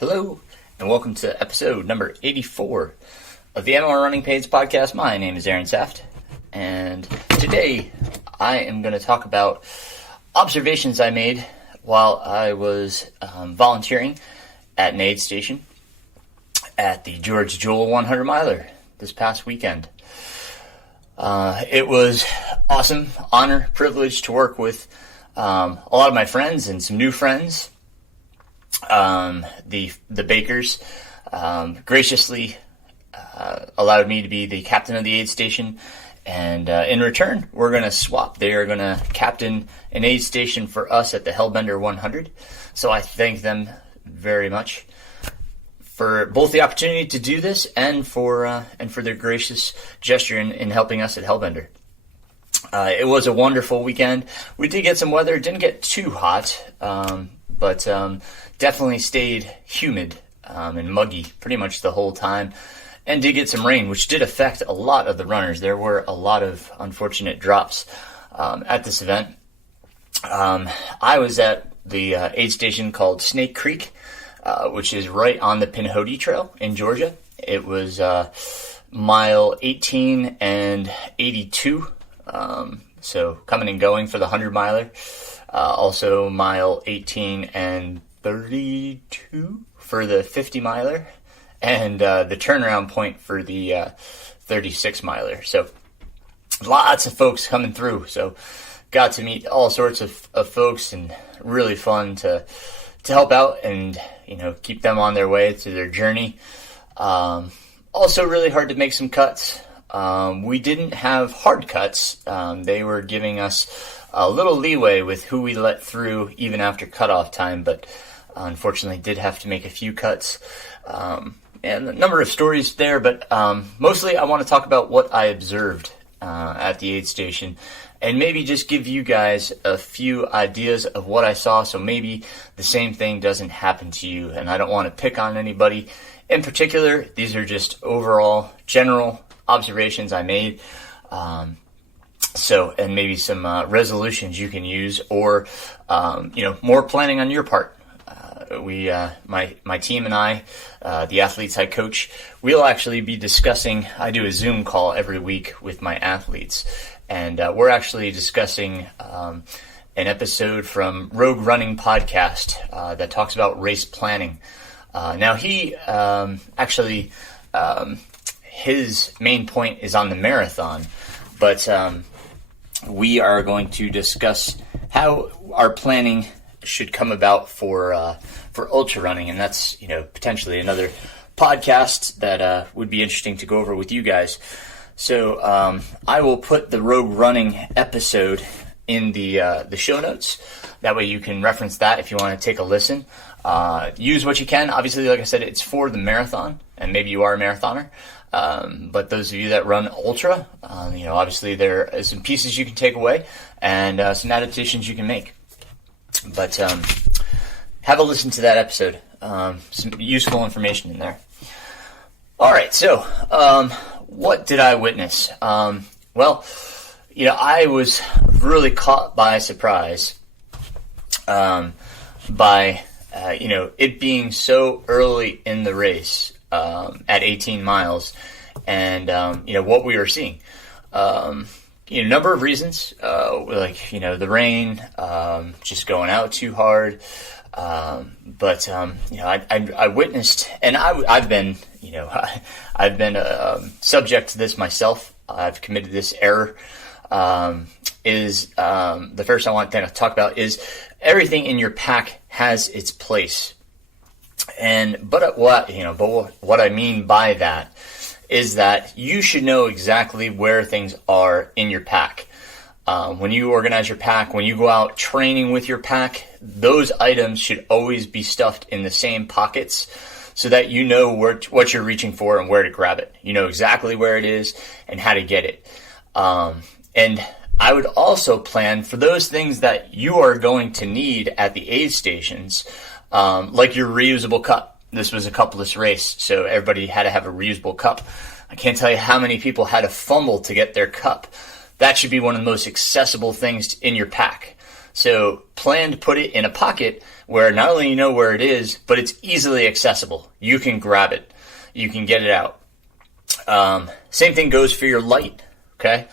Hello, and welcome to episode number 84 of the Runningpains podcast. My name is Aaron Saft, and today I am going to talk about observations I made while I was volunteering at an aid station at the George Jewell 100 miler this past weekend. It was awesome, honor, privilege to work with a lot of my friends and some new friends. The Bakers graciously allowed me to be the captain of the aid station, and in return, we're going to swap. They are going to captain an aid station for us at the Hellbender 100. So I thank them very much for both the opportunity to do this and for their gracious gesture in helping us at Hellbender. It was a wonderful weekend. We did get some weather. It didn't get too hot, but definitely stayed humid and muggy pretty much the whole time, and did get some rain, which did affect a lot of the runners. There were a lot of unfortunate drops at this event. I was at the aid station called Snake Creek, which is right on the Pinhoti Trail in Georgia. It was mile 18 and 82, so coming and going for the 100 miler. Also mile 18 and 32 for the 50 miler, and the turnaround point for the 36 miler. So lots of folks coming through. So got to meet all sorts of folks, and really fun to help out and keep them on their way to their journey. Also really hard to make some cuts. We didn't have hard cuts. They were giving us a little leeway with who we let through even after cutoff time, but unfortunately did have to make a few cuts. And a number of stories there, but mostly I want to talk about what I observed at the aid station, and maybe just give you guys a few ideas of what I saw, so maybe the same thing doesn't happen to you. And I don't want to pick on anybody in particular. These are just overall general observations I made. And maybe some resolutions you can use, or more planning on your part. My team and I, the athletes I coach, we'll actually be discussing. I do a Zoom call every week with my athletes, and we're actually discussing an episode from Rogue Running podcast that talks about race planning. Now he actually his main point is on the marathon, but we are going to discuss how our planning should come about for ultra running, and that's potentially another podcast that would be interesting to go over with you guys. So I will put the Rogue Running episode in the show notes. That way you can reference that if you want to take a listen. Use what you can. Obviously, like I said, it's for the marathon, and maybe you are a marathoner. But those of you that run ultra, obviously there are some pieces you can take away and some adaptations you can make. But have a listen to that episode. Some useful information in there. All right, so what did I witness? I was really caught by surprise by it being so early in the race. At 18 miles, and what we were seeing, number of reasons, the rain, just going out too hard, but I witnessed, and I've been subject to this myself. I've committed this error. The first I want to talk about is everything in your pack has its place. But what I mean by that is that you should know exactly where things are in your pack. When you organize your pack, when you go out training with your pack, those items should always be stuffed in the same pockets so that you know what you're reaching for and where to grab it. You know exactly where it is and how to get it. And I would also plan for those things that you are going to need at the aid stations, like your reusable cup. This was a cupless race, so everybody had to have a reusable cup. I can't tell you how many people had to fumble to get their cup. That should be one of the most accessible things in your pack. So plan to put it in a pocket where not only you know where it is, but it's easily accessible. You can grab it. You can get it out. Same thing goes for your light, okay?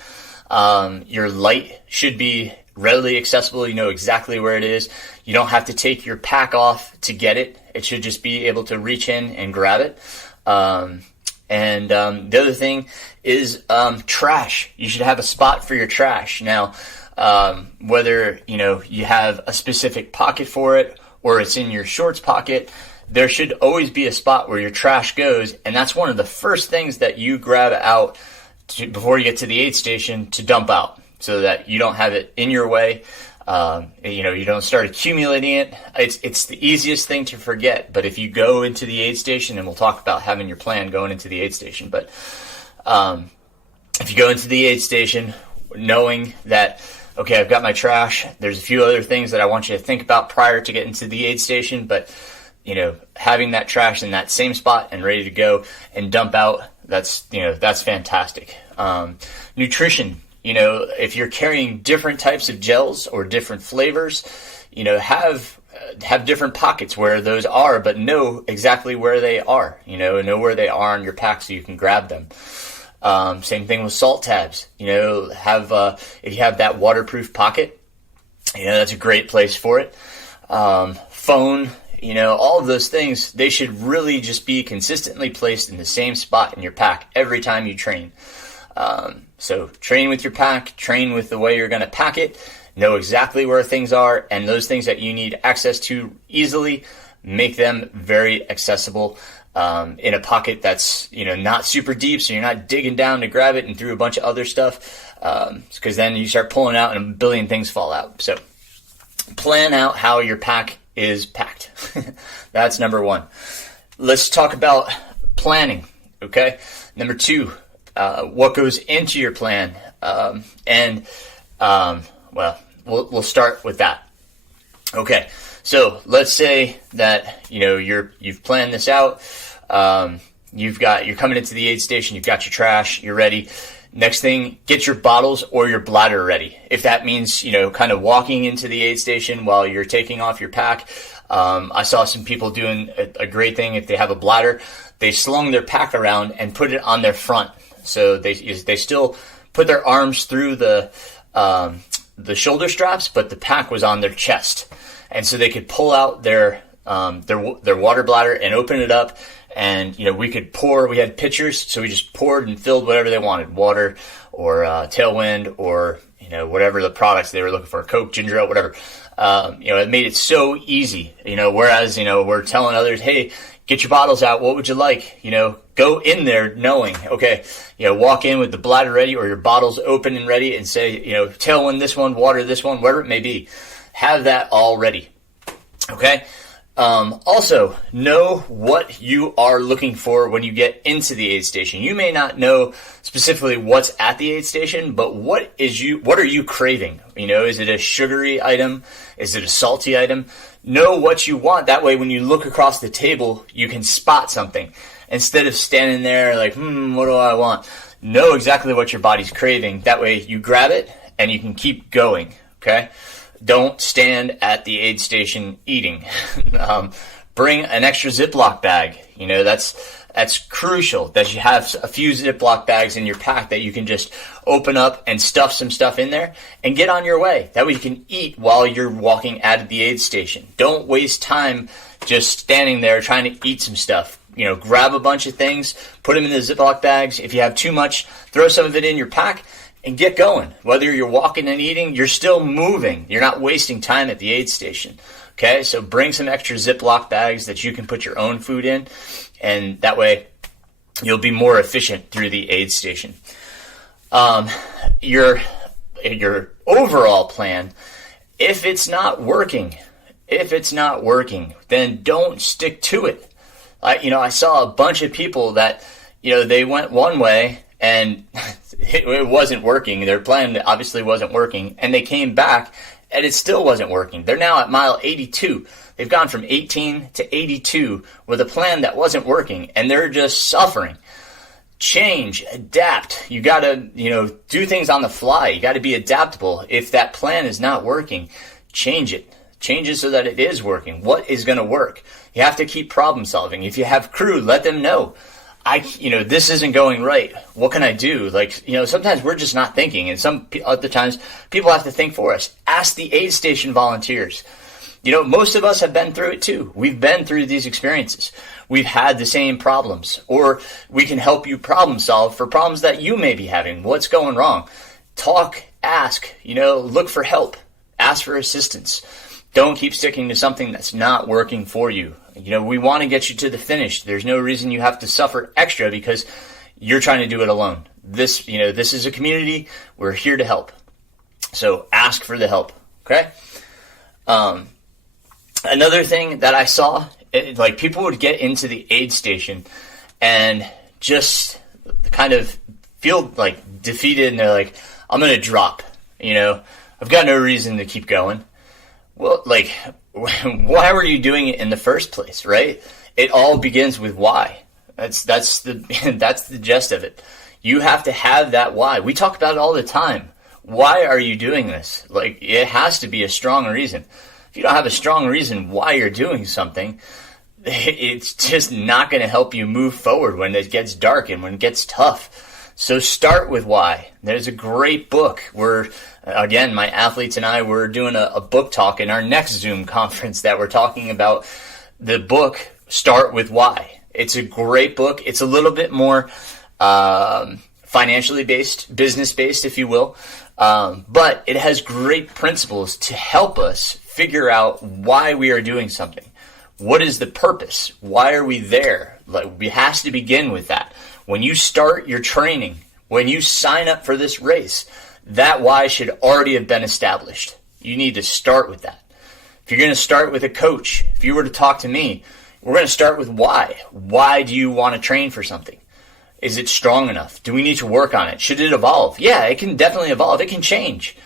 Your light should be readily accessible. You know exactly where it is. You don't have to take your pack off to get it. It should just be able to reach in and grab it. The other thing is trash. You should have a spot for your trash. Now, whether you have a specific pocket for it or it's in your shorts pocket, there should always be a spot where your trash goes, and that's one of the first things that you grab out before you get to the aid station to dump out, so that you don't have it in your way. You don't start accumulating it. It's the easiest thing to forget. But if you go into the aid station, and we'll talk about having your plan going into the aid station, but if you go into the aid station knowing that, okay, I've got my trash, there's a few other things that I want you to think about prior to getting to the aid station, but having that trash in that same spot and ready to go and dump out, that's fantastic. Nutrition. If you're carrying different types of gels or different flavors, have different pockets where those are, but know exactly where they are. Know where they are on your pack so you can grab them. Same thing with salt tabs. If you have that waterproof pocket, that's a great place for it. Phone. All of those things, they should really just be consistently placed in the same spot in your pack every time you train. So train with your pack, train with the way you're going to pack it, know exactly where things are, and those things that you need access to easily, make them very accessible in a pocket that's not super deep, so you're not digging down to grab it and through a bunch of other stuff, because then you start pulling out and a billion things fall out. So plan out how your pack is packed. That's number one. Let's talk about planning, okay? Number two, what goes into your plan, we'll start with that. Okay, so let's say that you've planned this out. You're coming into the aid station. You've got your trash. You're ready. Next thing, get your bottles or your bladder ready. If that means kind of walking into the aid station while you're taking off your pack. I saw some people doing a great thing. If they have a bladder, they slung their pack around and put it on their front. So they still put their arms through the shoulder straps, but the pack was on their chest, and so they could pull out their water bladder and open it up. And we could pour. We had pitchers, so we just poured and filled whatever they wanted, water or Tailwind or whatever the products they were looking for, Coke, ginger ale, whatever. It made it so easy. Whereas we're telling others, hey, get your bottles out. What would you like? Go in there knowing, okay, walk in with the bladder ready or your bottles open and ready and say, Tailwind this one, water this one, whatever it may be. Have that all ready. Okay. Also, know what you are looking for when you get into the aid station. You may not know specifically what's at the aid station, but what are you craving? Is it a sugary item? Is it a salty item? Know what you want. That way, when you look across the table, you can spot something instead of standing there like, what do I want? Know exactly what your body's craving. That way, you grab it and you can keep going. Okay. Don't stand at the aid station eating. Bring an extra Ziploc bag. That's crucial that you have a few Ziploc bags in your pack that you can just open up and stuff some stuff in there and get on your way. That way you can eat while you're walking out of the aid station. Don't waste time just standing there trying to eat some stuff. Grab a bunch of things, put them in the Ziploc bags. If you have too much, throw some of it in your pack and get going. Whether you're walking and eating, you're still moving. You're not wasting time at the aid station. Okay, so bring some extra Ziploc bags that you can put your own food in, and that way you'll be more efficient through the aid station. Your overall plan, if it's not working, then don't stick to it. I saw a bunch of people that, they went one way and it wasn't working. Their plan obviously wasn't working, and they came back and it still wasn't working. They're now at mile 82. They've gone from 18 to 82 with a plan that wasn't working, and they're just suffering. Change, adapt. You got to, do things on the fly. You got to be adaptable. If that plan is not working, change it. Change it so that it is working. What is going to work? You have to keep problem solving. If you have crew, let them know. This isn't going right. What can I do? Sometimes we're just not thinking, and some other times people have to think for us. Ask the aid station volunteers. Most of us have been through it too. We've been through these experiences. We've had the same problems, or we can help you problem solve for problems that you may be having. What's going wrong? Talk, ask, look for help, ask for assistance. Don't keep sticking to something that's not working for you. We want to get you to the finish. There's no reason you have to suffer extra because you're trying to do it alone. This is a community. We're here to help. So ask for the help. Okay. Another thing that I saw, people would get into the aid station and just kind of feel defeated, and they're like, I'm going to drop, I've got no reason to keep going. Well, why were you doing it in the first place, right? It all begins with why. That's the gist of it. You have to have that why. We talk about it all the time. Why are you doing this? It has to be a strong reason. If you don't have a strong reason why you're doing something, it's just not going to help you move forward when it gets dark and when it gets tough. So start with why. There's a great book where, again, my athletes and I were doing a book talk in our next Zoom conference that we're talking about the book, Start With Why. It's a great book. It's a little bit more financially based, business based, if you will. But it has great principles to help us figure out why we are doing something. What is the purpose? Why are we there? It has to begin with that. When you start your training, when you sign up for this race, that why should already have been established. You need to start with that. If you're going to start with a coach, if you were to talk to me, we're going to start with why. Why do you want to train for something? Is it strong enough? Do we need to work on it? Should it evolve? Yeah, it can definitely evolve. It can change.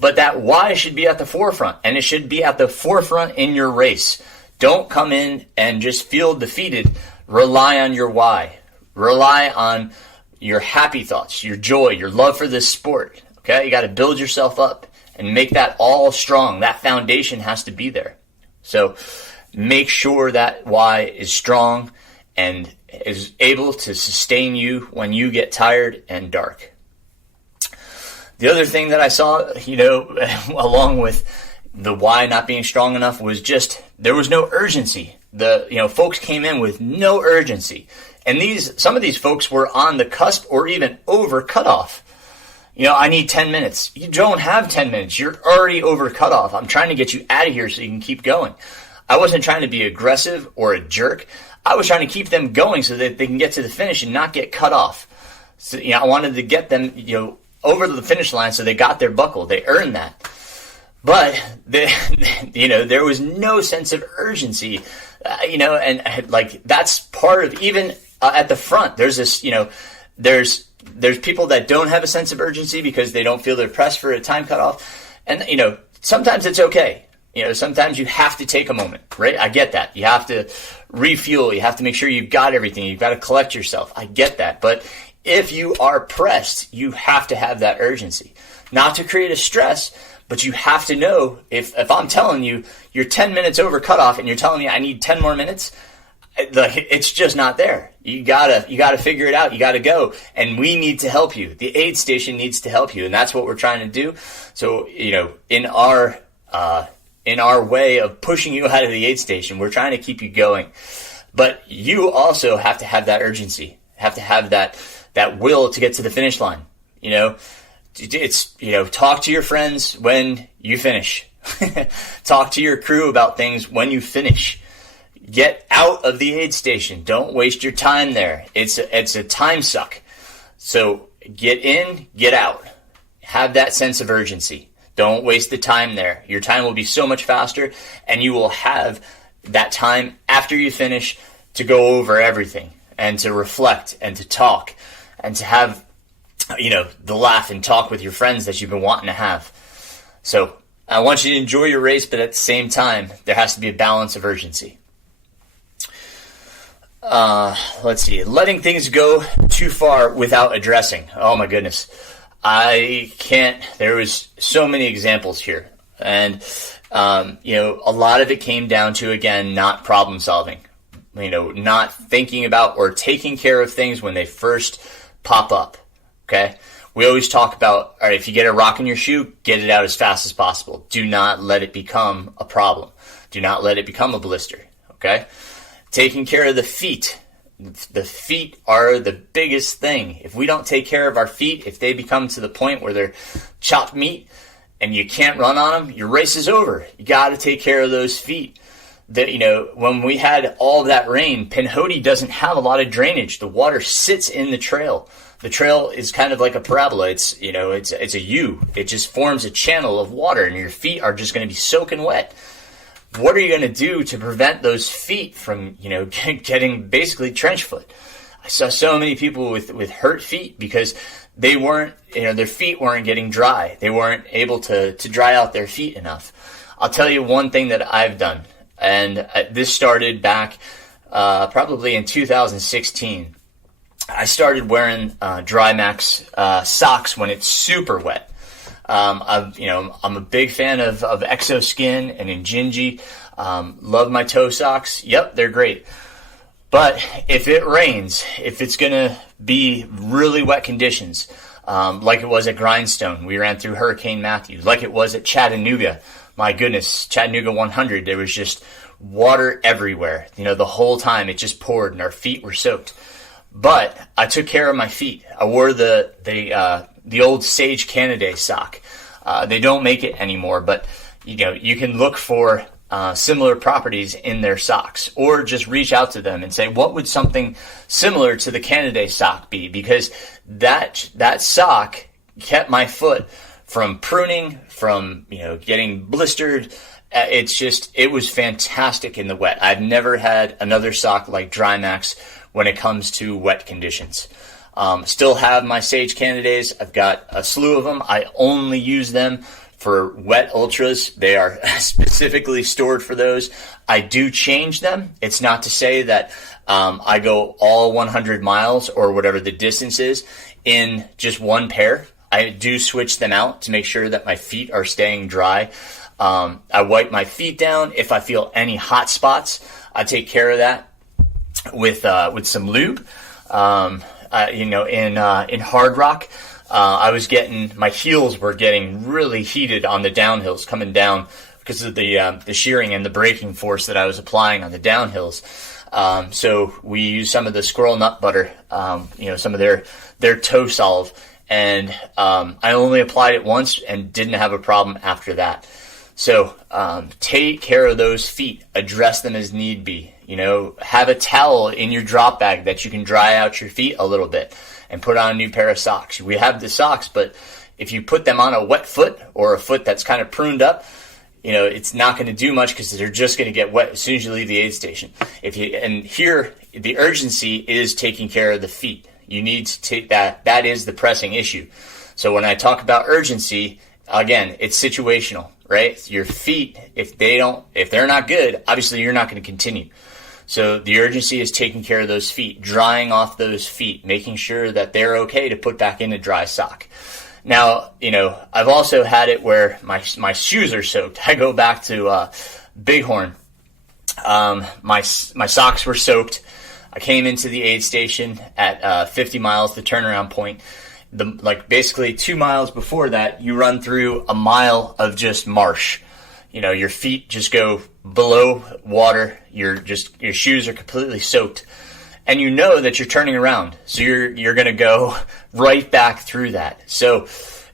But that why should be at the forefront, and it should be at the forefront in your race. Don't come in and just feel defeated. Rely on your why. Rely on your happy thoughts, your joy, your love for this sport. Okay, you got to build yourself up and make that all strong. That foundation has to be there. So make sure that why is strong and is able to sustain you when you get tired and dark. The other thing that I saw, along with the why not being strong enough, was just there was no urgency. Folks came in with no urgency. And some of these folks were on the cusp or even over cutoff. I need 10 minutes. You don't have 10 minutes. You're already over cutoff. I'm trying to get you out of here so you can keep going. I wasn't trying to be aggressive or a jerk. I was trying to keep them going so that they can get to the finish and not get cut off. So, I wanted to get them, over to the finish line so they got their buckle. They earned that. But, there was no sense of urgency, that's part of, even at the front, there's this, there's people that don't have a sense of urgency because they don't feel they're pressed for a time cutoff. And, sometimes it's okay. Sometimes you have to take a moment, right? I get that. You have to refuel. You have to make sure you've got everything. You've got to collect yourself. I get that. But if you are pressed, you have to have that urgency. Not to create a stress, but you have to know if I'm telling you you're 10 minutes over cutoff and you're telling me I need 10 more minutes, it's just not there. You gotta figure it out. You gotta go, and we need to help you. The aid station needs to help you, and that's what we're trying to do. So in our way of pushing you out of the aid station, we're trying to keep you going. But you also have to have that urgency. Have to have that will to get to the finish line. It's talk to your friends when you finish. Talk to your crew about things when you finish. Get out of the aid station. Don't waste your time there. It's a time suck. So get in, get out. Have that sense of urgency. Don't waste the time there. Your time will be so much faster, and you will have that time after you finish to go over everything and to reflect and to talk and to have, the laugh and talk with your friends that you've been wanting to have. So I want you to enjoy your race, but at the same time, there has to be a balance of urgency. Let's see. Letting things go too far without addressing. Oh my goodness. I can't. There was so many examples here. And, a lot of it came down to, again, not problem solving, not thinking about or taking care of things when they first pop up. Okay. We always talk about, all right, if you get a rock in your shoe, get it out as fast as possible. Do not let it become a problem. Do not let it become a blister. Okay. Taking care of the feet. The feet are the biggest thing. If we don't take care of our feet, if they become to the point where they're chopped meat and you can't run on them, your race is over. You got to take care of those feet. When we had all of that rain, Pinhoti doesn't have a lot of drainage. The water sits in the trail. The trail is kind of like a parabola. It's a U. It just forms a channel of water, and your feet are just going to be soaking wet. What are you going to do to prevent those feet from, getting basically trench foot? I saw so many people with hurt feet because they weren't, their feet weren't getting dry. They weren't able to dry out their feet enough. I'll tell you one thing that I've done, and this started back probably in 2016. I started wearing Drymax socks when it's super wet. I'm a big fan of Exoskin and Injinji. Love my toe socks. Yep, they're great. But if it rains, if it's going to be really wet conditions, like it was at Grindstone, we ran through Hurricane Matthew, like it was at Chattanooga, my goodness, Chattanooga 100, there was just water everywhere. The whole time it just poured and our feet were soaked. But I took care of my feet. I wore the old Sage Canaday sock. They don't make it anymore, but you can look for similar properties in their socks, or just reach out to them and say, what would something similar to the Canaday sock be? Because that sock kept my foot from pruning, from getting blistered. It was fantastic in the wet. I've never had another sock like Drymax when it comes to wet conditions. Still have my Sage Canadas. I've got a slew of them. I only use them for wet ultras. They are specifically stored for those. I do change them. It's not to say that I go all 100 miles or whatever the distance is in just one pair. I do switch them out to make sure that my feet are staying dry. I wipe my feet down. If I feel any hot spots, I take care of that with some lube. In Hard Rock, my heels were getting really heated on the downhills coming down because of the shearing and the braking force that I was applying on the downhills. So we used some of the squirrel nut butter, some of their toe solve, and I only applied it once and didn't have a problem after that. So take care of those feet, address them as need be. Have a towel in your drop bag that you can dry out your feet a little bit and put on a new pair of socks. We have the socks, but if you put them on a wet foot or a foot that's kind of pruned up, it's not going to do much because they're just going to get wet as soon as you leave the aid station. And here, the urgency is taking care of the feet. You need to take that. That is the pressing issue. So when I talk about urgency, again, it's situational, right? Your feet, if they're not good, obviously you're not going to continue. So the urgency is taking care of those feet, drying off those feet, making sure that they're okay to put back in a dry sock. Now, I've also had it where my shoes are soaked. I go back to Bighorn. My socks were soaked. I came into the aid station at 50 miles, the turnaround point. Basically 2 miles before that, you run through a mile of just marsh. Your feet just go below water. Your shoes are completely soaked, and that you're turning around. So you're going to go right back through that. So,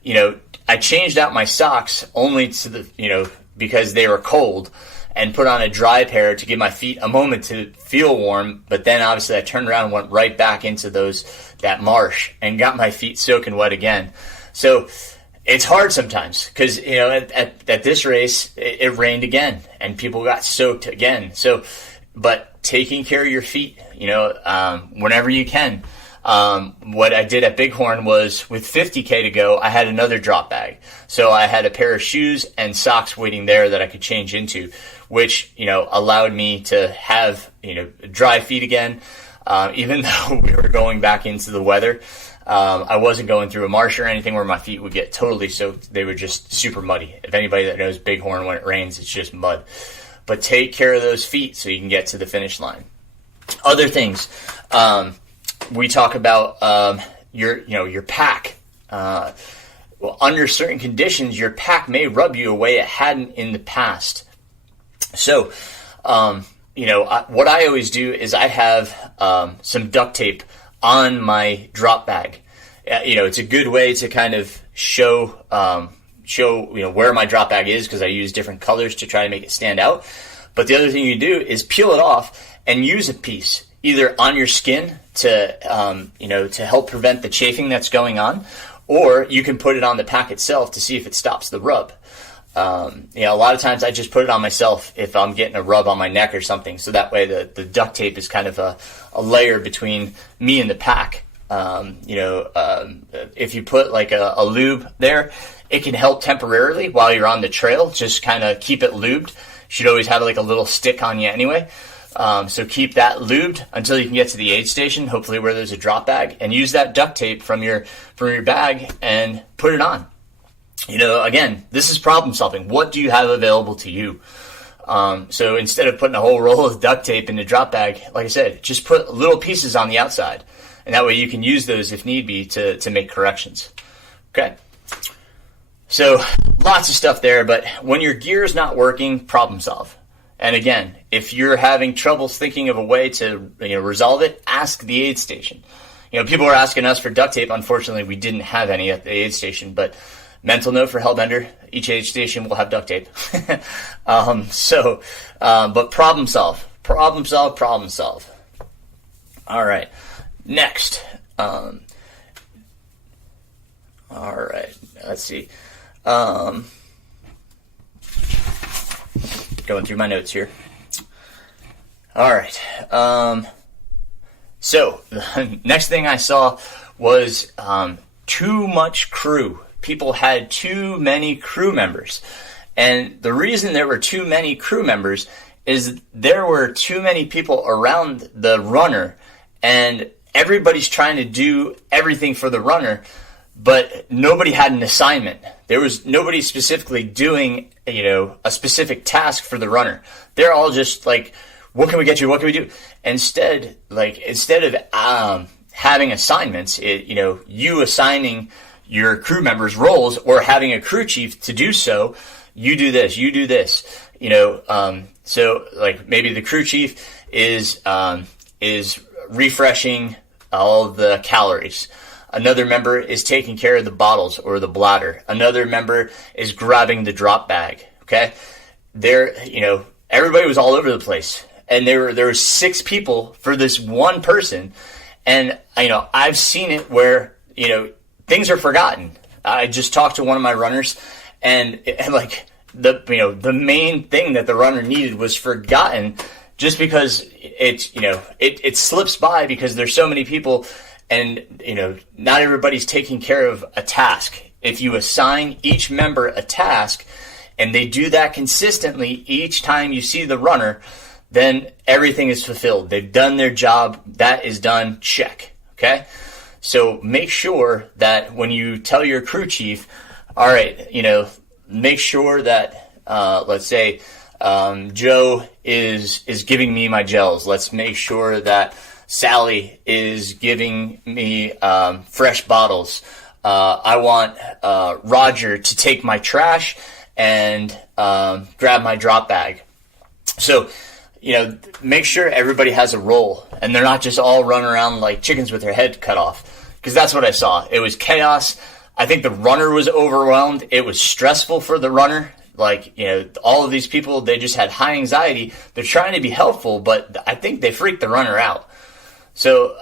I changed out my socks only to because they were cold, and put on a dry pair to give my feet a moment to feel warm. But then obviously I turned around and went right back into that marsh and got my feet soaking wet again. So it's hard sometimes because, at this race, it rained again and people got soaked again. So, but taking care of your feet, whenever you can. What I did at Bighorn was with 50K to go, I had another drop bag. So I had a pair of shoes and socks waiting there that I could change into, which, allowed me to have, dry feet again. Even though we were going back into the weather, I wasn't going through a marsh or anything where my feet would get totally soaked. They were just super muddy. If anybody that knows Bighorn, when it rains, it's just mud. But take care of those feet so you can get to the finish line. Other things, we talk about your pack. Well, under certain conditions, your pack may rub you a way it hadn't in the past. So, what I always do is I have some duct tape on my drop bag. It's a good way to kind of show where my drop bag is, because I use different colors to try to make it stand out. But the other thing you do is peel it off and use a piece either on your skin to help prevent the chafing that's going on, or you can put it on the pack itself to see if it stops the rub. A lot of times I just put it on myself if I'm getting a rub on my neck or something, so that way the duct tape is kind of a layer between me and the pack. If you put like a lube there, it can help temporarily while you're on the trail. Just kind of keep it lubed. You should always have like a little stick on you anyway. So keep that lubed until you can get to the aid station, hopefully where there's a drop bag, and use that duct tape from your bag and put it on. Again, this is problem solving. What do you have available to you? So instead of putting a whole roll of duct tape in the drop bag, like I said, just put little pieces on the outside. And that way you can use those if need be to make corrections. Okay? So lots of stuff there, but when your gear is not working, problem solve. And again, if you're having troubles thinking of a way to resolve it, ask the aid station. People were asking us for duct tape. Unfortunately, we didn't have any at the aid station, but mental note for Hellbender, each aid station will have duct tape. But problem solve. All right. Next. All right. Let's see. Going through my notes here. All right. So the next thing I saw was too much crew. People had too many crew members. And the reason there were too many crew members is there were too many people around the runner, and everybody's trying to do everything for the runner, but nobody had an assignment. There was nobody specifically doing, a specific task for the runner. They're all just like, what can we get you? What can we do? Instead of having assignments, you assigning your crew members roles or having a crew chief to do so, you do this, you do this. So like maybe the crew chief is refreshing all of the calories. Another member is taking care of the bottles or the bladder. Another member is grabbing the drop bag. Okay, everybody was all over the place, and there were 6 people for this one person, and I've seen it where things are forgotten. I just talked to one of my runners, and like the main thing that the runner needed was forgotten, just because it slips by because there's so many people. And, not everybody's taking care of a task. If you assign each member a task and they do that consistently each time you see the runner, then everything is fulfilled. They've done their job. That is done. Check. Okay? So make sure that when you tell your crew chief, all right, make sure that, let's say, Joe is giving me my gels. Let's make sure that Sally is giving me fresh bottles. I want Roger to take my trash and grab my drop bag. So, make sure everybody has a role and they're not just all running around like chickens with their head cut off. Because that's what I saw. It was chaos. I think the runner was overwhelmed. It was stressful for the runner. Like, all of these people, they just had high anxiety. They're trying to be helpful, but I think they freaked the runner out. So,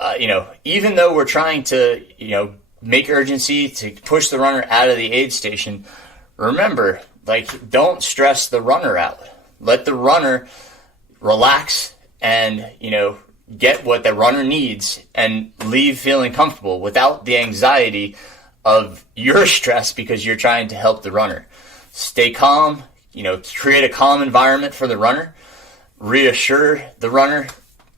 even though we're trying to, make urgency to push the runner out of the aid station, remember, don't stress the runner out. Let the runner relax and, get what the runner needs and leave feeling comfortable without the anxiety of your stress because you're trying to help the runner. Stay calm, create a calm environment for the runner, reassure the runner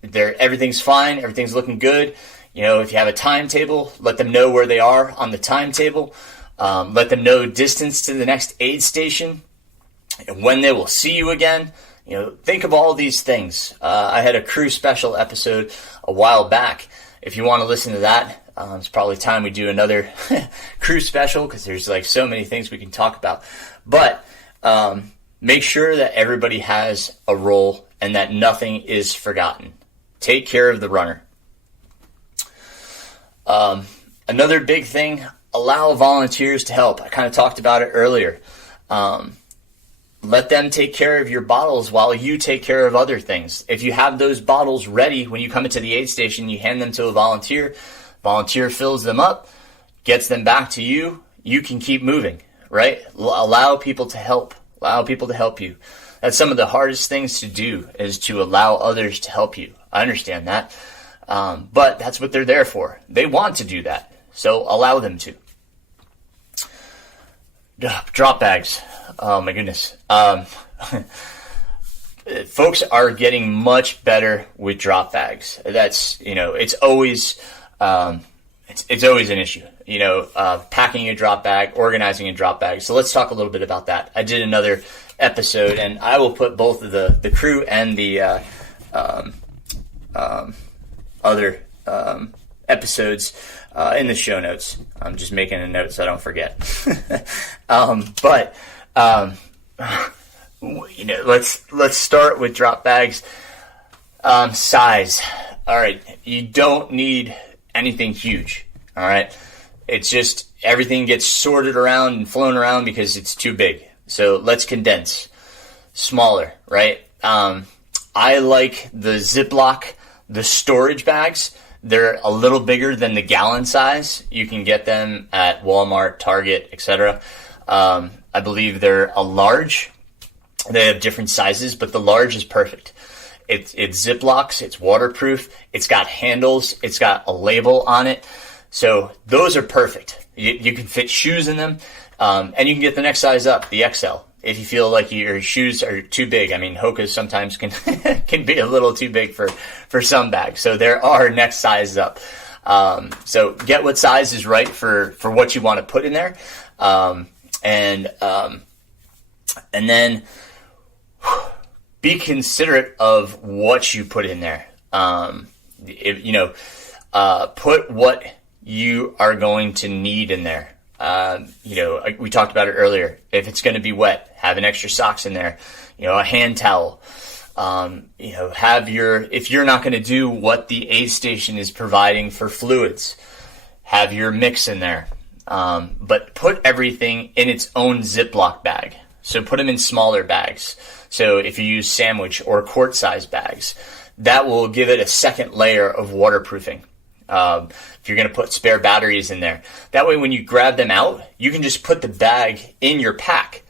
everything's fine, everything's looking good. If you have a timetable, let them know where they are on the timetable. Let them know distance to the next aid station and when they will see you again. Think of all these things. I had a crew special episode a while back. If you want to listen to that, it's probably time we do another crew special, because there's like so many things we can talk about. But make sure that everybody has a role and that nothing is forgotten. Take care of the runner. Another big thing, allow volunteers to help. I kind of talked about it earlier. Let them take care of your bottles while you take care of other things. If you have those bottles ready when you come into the aid station, you hand them to a volunteer. Volunteer fills them up, gets them back to you. You can keep moving, right? Allow people to help. Allow people to help you. That's some of the hardest things to do, is to allow others to help you. I understand that. But that's what they're there for. They want to do that. So allow them to. Drop bags. Oh my goodness. Folks are getting much better with drop bags. That's, it's always an issue, packing a drop bag, organizing a drop bag. So let's talk a little bit about that. I did another episode, and I will put both of the crew and the other let's in the show notes. I'm just making a note so I don't forget. Let's start with drop bags. Size. All right, you don't need anything huge. All right, it's just everything gets sorted around and flown around because it's too big. So let's condense. Smaller, right? I like the Ziploc, the storage bags. They're a little bigger than the gallon size. You can get them at Walmart, Target, etc. I believe they're a large. They have different sizes, but the large is perfect. It's Ziplocs, it's waterproof, it's got handles, it's got a label on it. So those are perfect. You can fit shoes in them, and you can get the next size up, the XL. If you feel like your shoes are too big. I mean, Hokas sometimes can can be a little too big for some bags. So there are next sizes up. So get what size is right for what you want to put in there. And then be considerate of what you put in there. Put what you are going to need in there. We talked about it earlier. If it's going to be wet, have an extra socks in there, a hand towel. If you're not going to do what the aid station is providing for fluids, have your mix in there. But put everything in its own Ziploc bag. So put them in smaller bags. So if you use sandwich or quart size bags, that will give it a second layer of waterproofing. If you're going to put spare batteries in there, that way when you grab them out, you can just put the bag in your pack,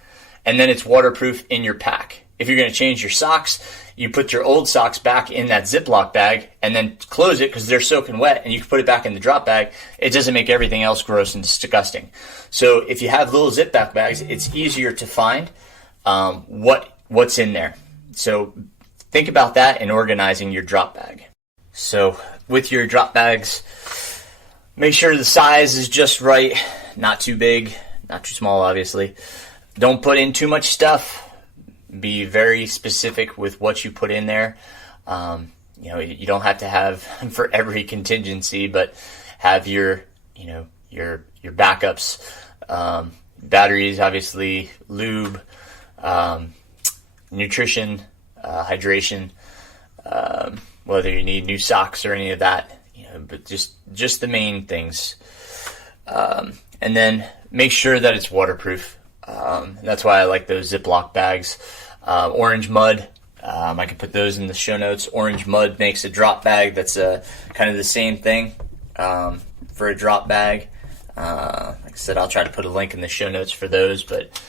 and then it's waterproof in your pack. If you're going to change your socks, you put your old socks back in that Ziploc bag and then close it because they're soaking wet, and you can put it back in the drop bag. It doesn't make everything else gross and disgusting. So if you have little Ziploc bags, it's easier to find what's in there. So think about that in organizing your drop bag. So with your drop bags, make sure the size is just right, not too big, not too small, obviously. Don't put in too much stuff. Be very specific with what you put in there. You don't have to have for every contingency, but have your backups, batteries, obviously, lube, nutrition, hydration, whether you need new socks or any of that, but just the main things. And then make sure that it's waterproof. That's why I like those Ziploc bags. Orange Mud, I can put those in the show notes. Orange Mud makes a drop bag that's kind of the same thing for a drop bag. Like I said, I'll try to put a link in the show notes for those, but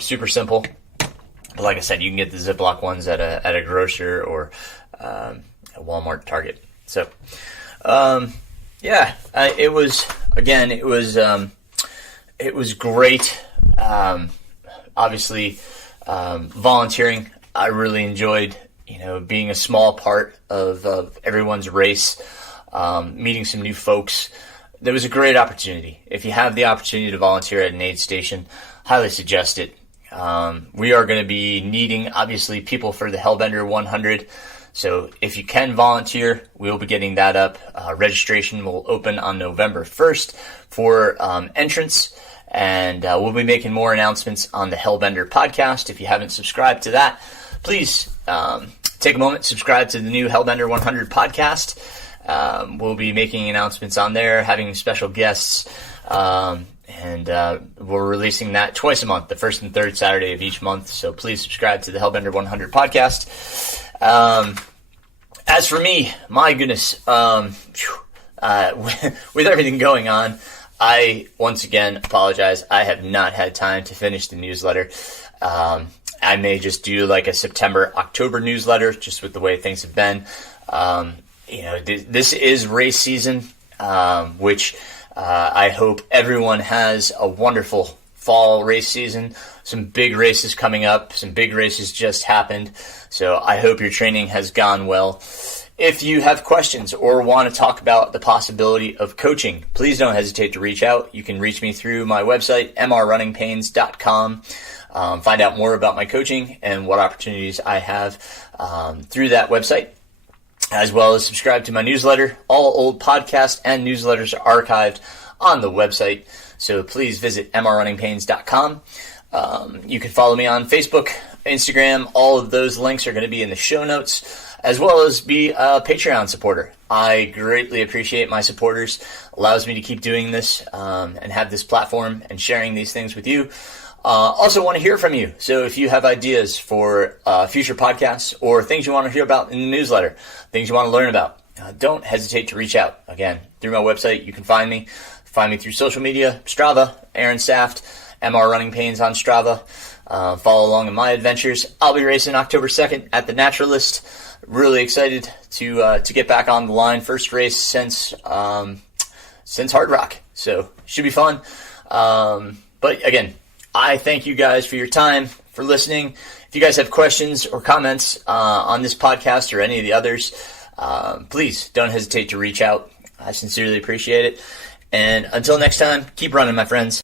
super simple. But like I said, you can get the Ziploc ones at a grocer or a Walmart, Target. So, it was great. Obviously, volunteering, I really enjoyed, being a small part of everyone's race. meeting some new folks. There was a great opportunity. If you have the opportunity to volunteer at an aid station, highly suggest it. We are going to be needing, obviously, people for the Hellbender 100. So if you can volunteer, we'll be getting that up. Registration will open on November 1st for entrance. And we'll be making more announcements on the Hellbender podcast. If you haven't subscribed to that, please take a moment, subscribe to the new Hellbender 100 podcast. We'll be making announcements on there, having special guests, and we're releasing that twice a month, the first and third Saturday of each month. So please subscribe to the Hellbender 100 podcast. As for me, my goodness, with everything going on, I once again apologize. I have not had time to finish the newsletter. I may just do like a September, October newsletter, just with the way things have been. This is race season, which I hope everyone has a wonderful fall race season. Some big races coming up. Some big races just happened. So I hope your training has gone well. If you have questions or want to talk about the possibility of coaching, please don't hesitate to reach out. You can reach me through my website, mrrunningpains.com. Find out more about my coaching and what opportunities I have through that website, as well as subscribe to my newsletter. All old podcasts and newsletters are archived on the website, so please visit mrrunningpains.com. You can follow me on Facebook, Instagram. All of those links are going to be in the show notes, as well as be a Patreon supporter. I greatly appreciate my supporters. Allows me to keep doing this and have this platform and sharing these things with you. Also want to hear from you. So if you have ideas for future podcasts or things you want to hear about in the newsletter, things you want to learn about, don't hesitate to reach out. Again, through my website, you can find me. Find me through social media, Strava, Aaron Saft, MR Runningpains on Strava. Follow along in my adventures. I'll be racing October 2nd at the Naturalist. Really excited to get back on the line. First race since Hard Rock, so should be fun. But again, I thank you guys for your time, for listening. If you guys have questions or comments on this podcast or any of the others, please don't hesitate to reach out. I sincerely appreciate it. And until next time, keep running, my friends.